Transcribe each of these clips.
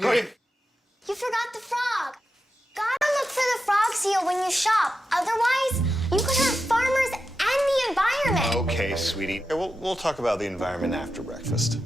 Hurry. You forgot the frog. Gotta look for the frog seal when you shop. Otherwise, you could hurt farmers and the environment. Okay, sweetie. Here, we'll talk about the environment after breakfast.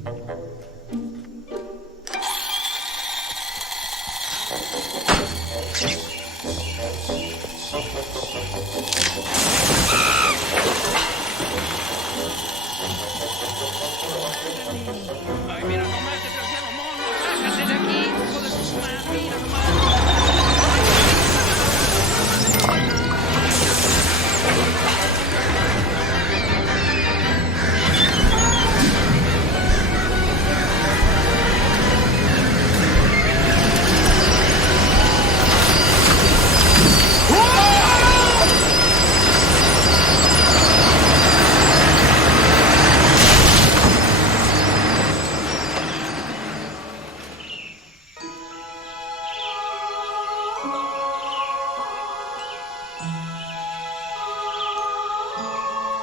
Ay, mira nomás, desgraciado mono, sácate de aquí, hijo de su madre, mira nomás.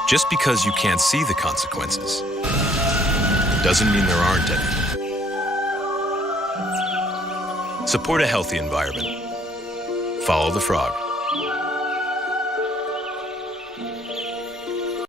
Just because you can't see the consequences doesn't mean there aren't any. Support a healthy environment. Follow the frog.